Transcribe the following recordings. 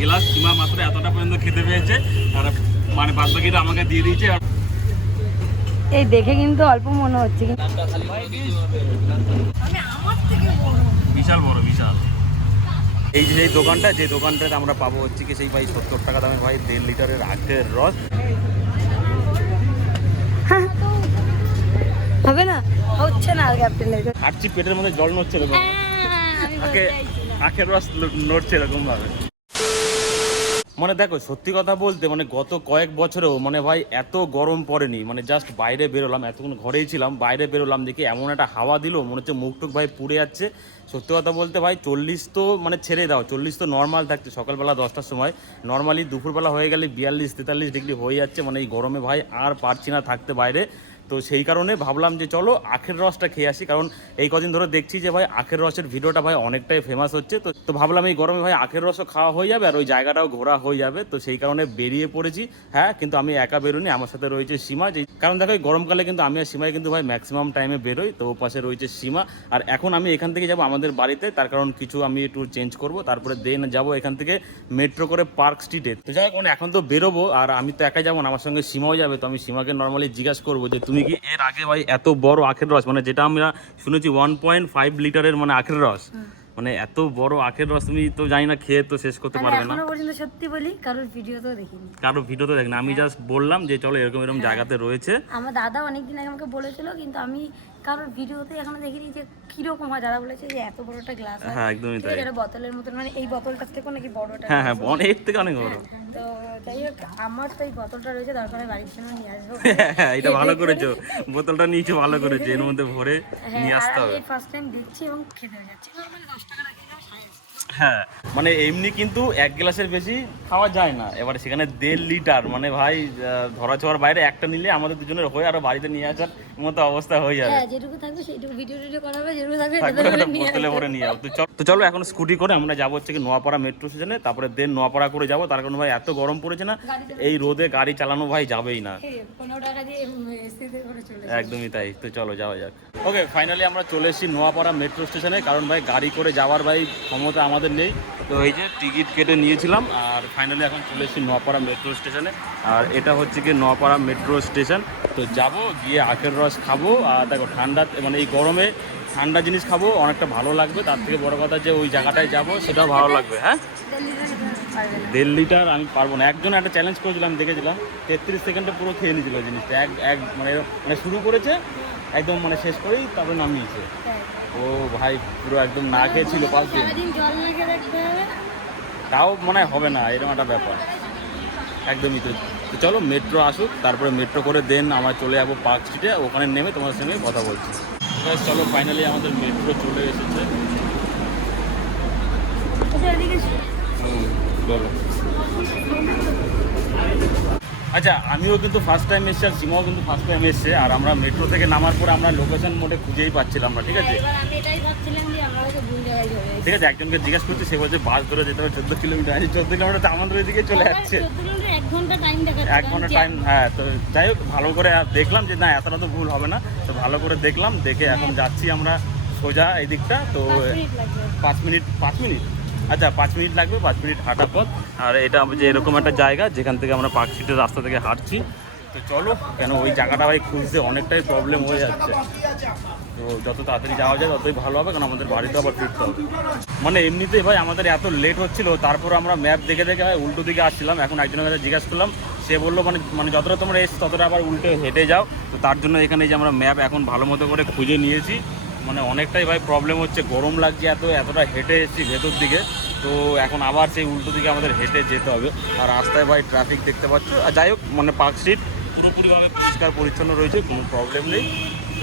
Glass সীমা মাত্র এতটা পর্যন্ত খেতে পেয়েছে। আর মানে বাদ বাকিটা আমাকে দিয়ে দিয়েছে আর এই দেখে কিন্তু অল্প মনে হচ্ছে বিশাল বড় বিশাল। এই যে এই দোকানটা যে দোকানটাতে আমরা পাবো হচ্ছে কি সেই ভাই সত্তর টাকা দামে ভাই দেড় লিটারের আখের রস। হবে না? হচ্ছে না আর ক্যাপ্টেনের হাঁটছি পেটের মধ্যে জল নড়ছে এরকম। আখে আখের রস নড়ছে এরকম ভাবে মানে দেখো, সত্যি কথা বলতে মানে গত কয়েক বছরেও মানে ভাই এত গরম পড়েনি মানে জাস্ট বাইরে বেরোলাম, এতক্ষণ ঘরেই ছিলাম, বাইরে বেরোলাম, দেখি এমন একটা হাওয়া দিল, মনে হচ্ছে মুখ টুক ভাই পুড়ে যাচ্ছে। সত্যি কথা বলতে ভাই, চল্লিশ তো মানে ছেড়ে দাও, চল্লিশ তো নর্মাল থাকছে, সকালবেলা দশটার সময়। নর্মালি দুপুরবেলা হয়ে গেলে বিয়াল্লিশ তেতাল্লিশ ডিগ্রি হয়ে যাচ্ছে মানে এই গরমে ভাই আর পারছি না থাকতে বাইরে। তো সেই কারণে ভাবলাম যে চলো আখের রসটা খেয়ে আসি, কারণ এই কদিন ধরে দেখছি যে ভাই আখের রসের ভিডিওটা ভাই অনেকটাই ফেমাস হচ্ছে। তো তো ভাবলাম এই গরমে ভাই আখের রসও খাওয়া হয়ে যাবে আর ওই জায়গাটাও ঘোরা হয়ে যাবে। তো সেই কারণে বেরিয়ে পড়েছি। হ্যাঁ কিন্তু আমি একা বেরোনি আমার সাথে রয়েছে সীমা যে কারণ দেখো গরমকালে কিন্তু আমি আর সীমাই কিন্তু ভাই ম্যাক্সিমাম টাইমে বেরোই, তো ও পাশে রয়েছে সীমা। আর এখন আমি এখান থেকে যাব আমাদের বাড়িতে, তার কারণ কিছু আমি একটু চেঞ্জ করব, তারপরে দেন যাব এখান থেকে মেট্রো করে পার্ক স্ট্রিটে তো যাই হোক মানে এখন তো বেরোবো, আর আমি তো একাই যাব আমার সঙ্গে সীমাও যাবে, তো আমি সীমাকে নর্মালি জিজ্ঞাসা করব যে তুমি কি এর আগে ভাই এত বড় আখের রস? মানে যেটা আমরা শুনেছি ওয়ান পয়েন্ট ফাইভ লিটারের মানে আখের রস। মানে এত বড় আখের রস তুমি তো জানি না খেয়ে তো শেষ করতে পারবে না। পর্যন্ত সত্যি বলি কারোর ভিডিও তো দেখিনি। কারও ভিডিও তো দেখিনি। না আমি জাস্ট বললাম যে চলো এরকম এরকম জায়গাতে রয়েছে। আমার দাদা অনেকদিন আগে আমাকে বলেছিল কিন্তু আমি কারোর ভিডিওতে এখনও দেখিনি যে কীরকম হয়। দাদা বলেছে যে এত বড় একটা গ্লাস হ্যাঁ। একদমই তাই। এটা বোতলের মতন মানে এই বোতলটার থেকে নাকি বড়টা হ্যাঁ হ্যাঁ অনেক থেকে অনেক বড়। তো যাই হোক আমার তো এই বোতলটা রয়েছে দরকার হয় বাড়ির জন্য নিয়ে আসব। হ্যাঁ এটা ভালো করেছ। বোতলটা নিয়েছো ভালো করেছ। এর মধ্যে ভরে হ্যাঁ নিয়ে আসতে হবে। ফার্স্ট টাইম দেখছি এবং খেতে যাচ্ছি। নর্মালি দশ টাকা রাখি হ্যাঁ মানে এমনি কিন্তু এক গ্লাসের বেশি খাওয়া যায় না। এবারে সেখানে দেড় লিটার মানে ভাই ধরা ছোঁয়ার বাইরে একটা নিলে আমাদের দুজনের হয়ে আরও বাড়িতে নিয়ে আসার মতো অবস্থা হয়ে যাবে। হ্যাঁ যেটুকু থাকবে সেইটুকু ভিডিও টিডিও করা হবে যেটুকু থাকবে থাকবে সেটা ওটা নিয়ে বোতলে ভরে নিয়ে যাব তো চল- তো চলো এখন স্কুটি করে আমরা যাব হচ্ছে কি নোয়াপাড়া মেট্রো স্টেশনে তারপরে দেন নোয়াপাড়া করে যাব। তার কারণ ভাই এত গরম পড়েছে না এই রোদে গাড়ি চালানো ভাই যাবেই না। একদমই তাই। তো চলো যাওয়া যাক। ওকে ফাইনালি আমরা চলে এসেছি নোয়াপাড়া মেট্রো স্টেশনে কারণ ভাই গাড়ি করে যাওয়ার ভাই ক্ষমতা আমাদের নেই। তো এই যে টিকিট কেটে নিয়েছিলাম আর ফাইনালি এখন চলে এসেছি নোয়াপাড়া মেট্রো স্টেশনে আর এটা হচ্ছে কি নোয়াপাড়া মেট্রো স্টেশন তো যাব গিয়ে আখের রস খাব, আর দেখো ঠান্ডা মানে এই গরমে ঠান্ডা জিনিস খাব, অনেকটা ভালো লাগবে। তার থেকে বড় কথা যে ওই জায়গাটায় যাব, সেটাও ভালো লাগবে হ্যাঁ? দেড় লিটার আমি পারব না। একজন একটা চ্যালেঞ্জ করেছিলাম দেখেছিলাম, তেত্রিশ সেকেন্ডে পুরো খেয়ে নিয়েছিল জিনিসটা। এক এক মানে মানে শুরু করেছে, একদম মানে শেষ করেই তারপরে নামিয়েছে। ও ভাই, পুরো একদম না খেয়েছিল পাঁচ দিন। তাও মনে হবে না এরকম একটা ব্যাপার। একদমই তো। তো চলো মেট্রো আসুক তারপরে মেট্রো করে দেন আমরা চলে যাব পার্ক স্ট্রিটে ওখানে নেমে তোমার সঙ্গে কথা বলছি। চলো ফাইনালি আমাদের মেট্রো চলে এসেছে। বলো। আচ্ছা আমিও কিন্তু ফার্স্ট টাইম এসেছি আর সীমাও কিন্তু ফার্স্ট টাইম এসছে। আর আমরা মেট্রো থেকে নামার পরে আমরা লোকেশন মোটে খুঁজেই পাচ্ছিলাম না ঠিক আছে। ঠিক আছে একজনকে জিজ্ঞেস করছি সে বলছে বাস ধরে যেতে হবে চোদ্দ কিলোমিটার। আছে চোদ্দ কিলোমিটার তো আমাদের ওইদিকে চলে যাচ্ছে। এক ঘণ্টা টাইম দেখাচ্ছে এক ঘণ্টা টাইম হ্যাঁ তো যাই হোক ভালো করে দেখলাম যে না এতটা তো ভুল হবে না। তো ভালো করে দেখলাম দেখে এখন যাচ্ছি আমরা সোজা এই দিকটা তো পাঁচ মিনিট পাঁচ মিনিট? আচ্ছা পাঁচ মিনিট লাগবে, পাঁচ মিনিট হাঁটা পথ। আর এটা যে এরকম একটা জায়গা, যেখান থেকে আমরা পার্ক স্ট্রিটের রাস্তা থেকে হাঁটছি। তো চলো, কেন ওই জায়গাটা ভাই খুঁজতে অনেকটাই প্রবলেম হয়ে যাচ্ছে। তো যত তাড়াতাড়ি যাওয়া যায়, ততই ভালো হবে, কারণ আমাদের বাড়িতে আবার ফিরতে হবে। মানে এমনিতেই ভাই আমাদের এত লেট হচ্ছিল, তারপর আমরা ম্যাপ দেখে দেখে ভাই উল্টো দিকে আসছিলাম। এখন একজনের কাছে জিজ্ঞাসা করলাম, সে বলল মানে মানে যতটা তোমরা এসছো, ততটা আবার উল্টে হেঁটে যাও। তো তার জন্য এখানে যে আমরা ম্যাপ এখন ভালো মতো করে খুঁজে নিয়েছি। মানে অনেকটাই ভাই প্রবলেম হচ্ছে। গরম লাগছে এত এতটা হেঁটে এসেছি ভেতর দিকে। তো এখন আবার সেই উল্টো দিকে আমাদের হেঁটে যেতে হবে। আর রাস্তায় ভাই ট্রাফিক দেখতে পাচ্ছ। আর যাই হোক মানে পার্ক স্ট্রিট পুরোপুরিভাবে পরিষ্কার পরিচ্ছন্ন রয়েছে কোনো প্রবলেম নেই।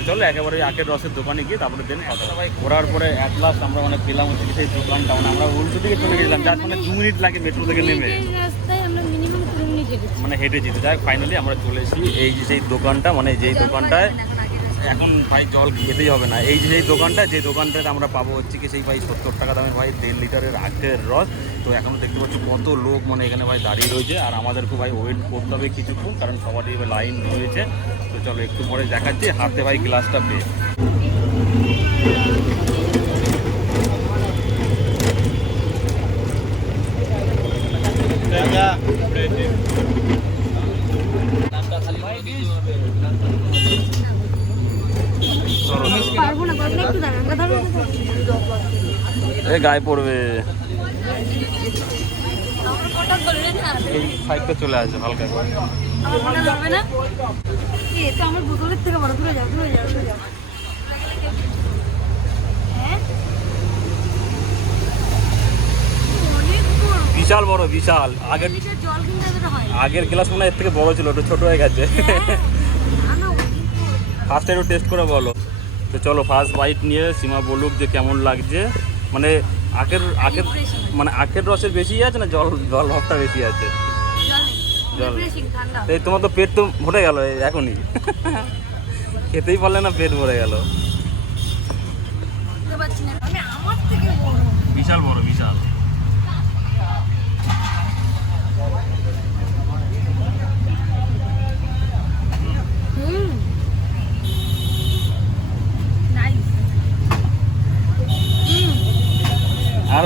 চলো একেবারে আখের রসের দোকানে গিয়ে তারপরে দেন কথা ভাই ঘোরার পরে অ্যাট লাস্ট আমরা মানে পেলাম হচ্ছে সেই দোকানটা। মানে আমরা উল্টো দিকে চলে গেছিলাম যার মানে দু মিনিট লাগে মেট্রো থেকে নেমে। মানে হেঁটে যেতে যাই ফাইনালি আমরা চলে এসেছি এই যে সেই দোকানটা মানে যেই দোকানটায় এখন ভাই জল খেতেই হবে না। এই যে দোকানটা, যে দোকানটাতে আমরা পাবো হচ্ছে কি সেই ভাই সত্তর টাকা দামের ভাই দেড় লিটারের আখের রস। তো এখন দেখতে পাচ্ছি কত লোক মানে এখানে ভাই দাঁড়িয়ে রয়েছে। আর আমাদেরকে ভাই ওয়েট করতে হবে কিছুক্ষণ, কারণ সবারই লাইন রয়েছে। তো চলো একটু পরে দেখাচ্ছি, হাতে ভাই গ্লাসটা পেয়ে পারব না পারব না একটু দাঁড়ান কথা এ গায়ে পড়বে চলে হালকা বিশাল বড়, বিশাল আগের। আগের গ্লাস মনে এর থেকে বড় ছিল ওটা ছোট হয়ে গেছে। ফার্স্ট একটু টেস্ট করে বলো তো চলো ফার্স্ট বাইট নিয়ে, সীমা বলুক যে কেমন লাগছে মানে আখের আখের মানে আখের রসের বেশি আছে না জল জল ভাবটা বেশি আছে? জল এই তোমার তো পেট তো ভরে গেল এখনই। খেতেই পারলে না পেট ভরে গেল। বিশাল বড় বিশাল।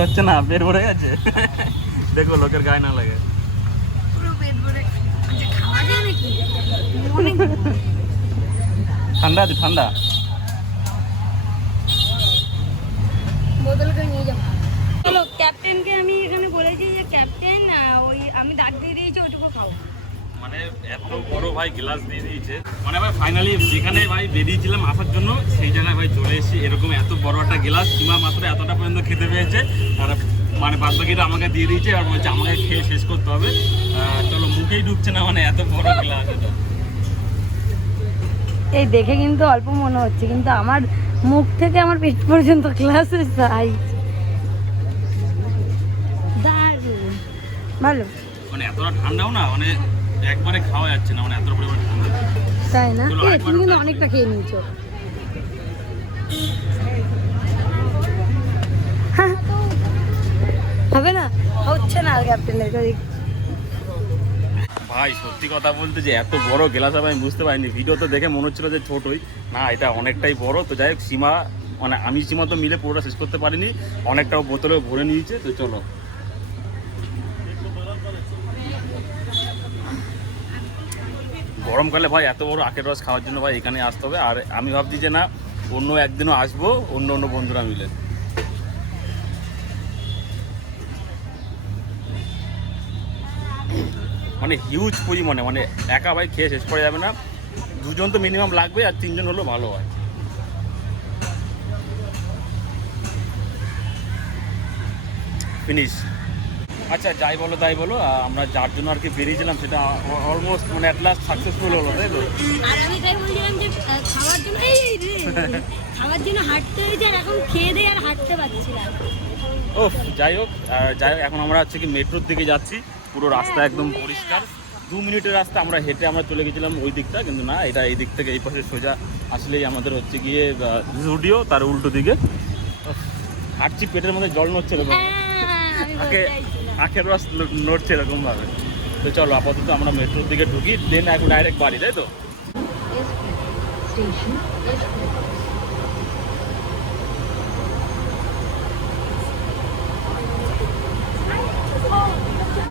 হচ্ছে না বের ভরে গেছে। দেখো লোকের গায়ে না লাগে। আচ্ছা ঠান্ডা আছে ঠান্ডা বোতল করে নিয়ে যাব চলো ক্যাপ্টেনকে আমি এখানে বলেছি যে ক্যাপ্টেন ওই আমি ডাক দিয়ে দিয়েছি ওটুকু খাও মানে এত বড় ভাই গ্লাস দিয়ে দিয়েছে। মানে ভাই ফাইনালি যেখানে ভাই বেরিয়েছিলাম আসার জন্য সেই জায়গায় ভাই চলে এসেছি। এরকম এত বড় একটা গ্লাস সীমা মাত্র এতটা পর্যন্ত খেতে পেয়েছে। আর মানে বাদ বাকিটা আমাকে দিয়ে দিয়েছে আর বলছে আমাকে খেয়ে শেষ করতে হবে। চলো মুখেই ঢুকছে না মানে এত বড় গ্লাস এটা। এই দেখে কিন্তু অল্প মনে হচ্ছে কিন্তু আমার মুখ থেকে আমার পেট পর্যন্ত ক্লাসের সাইজ দারুণ। ভালো। মানে এতটা ঠান্ডাও না মানে একবারে খাওয়া যাচ্ছে না মানে এত পরিমাণ ঠান্ডা। তাই না? তুমি কিন্তু অনেকটা খেয়ে নিয়েছো। হ্যাঁ। হবে না? হচ্ছে না ক্যাপ্টেনের ভাই সত্যি কথা বলতে যে এত বড় গ্লাস আমি বুঝতে পারিনি। ভিডিও তো দেখে মনে হচ্ছিল যে ছোটই। না এটা অনেকটাই বড়। তো যাই হোক সীমা মানে আমি সীমা তো মিলে পুরোটা শেষ করতে পারিনি। অনেকটাও বোতলে ভরে নিয়েছে। তো চলো। গরমকালে ভাই, এত বড় আখের রস খাওয়ার জন্য ভাই এখানে আসতে হবে। আর আমি ভাবছি যে না, অন্য একদিনও আসব, অন্য অন্য বন্ধুরা মিলে। মানে হিউজ পরিমাণে মানে একা ভাই খেয়ে শেষ করা যাবে না। দুজন তো মিনিমাম লাগবে আর তিনজন হলেও ভালো হয়। ফিনিশ আচ্ছা যাই বলো তাই বলো আমরা যার জন্য আর কি বেরিয়েছিলাম সেটা অলমোস্ট মানে অ্যাট লাস্ট সাকসেসফুল হলো তাই তো? আর আমি তাই বলছিলাম যে খাওয়ার জন্য এই খাওয়ার জন্য হাঁটতে হয়েছে আর এখন খেয়ে দিয়ে আর হাঁটতে পারছি না। ও যাই হোক আর যাই হোক এখন আমরা হচ্ছে কি মেট্রোর দিকে যাচ্ছি পুরো রাস্তা একদম পরিষ্কার। দু মিনিটের রাস্তা আমরা হেঁটে আমরা চলে গেছিলাম ওই দিকটা কিন্তু না এটা এই দিক থেকে এই পাশে সোজা আসলেই আমাদের হচ্ছে গিয়ে স্টুডিও তার উল্টো দিকে। হাঁটছি পেটের মধ্যে জল নড়ছে এরকম আখের রস নড়ছে এরকম ভাবে তো চলো, আপাতত আমরা মেট্রোর দিকে ঢুকি দেন এখন ডাইরেক্ট বাড়ি, তাই তো?